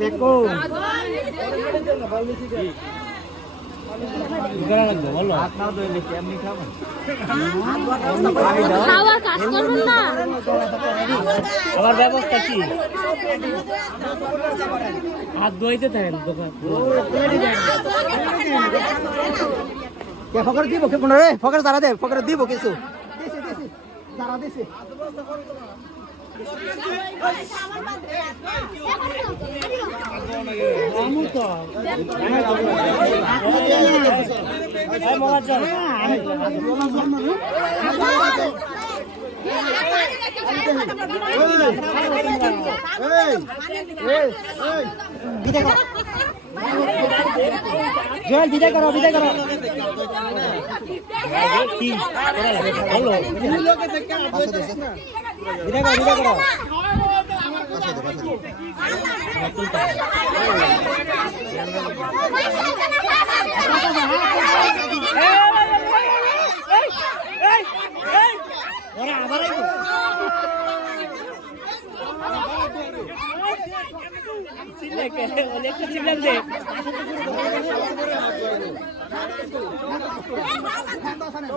দেখো ব্যবস্থা কি? হাত ধোয়াইতে থাকেন দোকান। ফকর দিব কে রে? ফকর তারা দে ফকর দিব কিছু। দিছি দিছি। তারা দিছি। বিদায় করো বিদায় করো। বিদায় অনেকটা চিনলাম যে 别管我到上到上面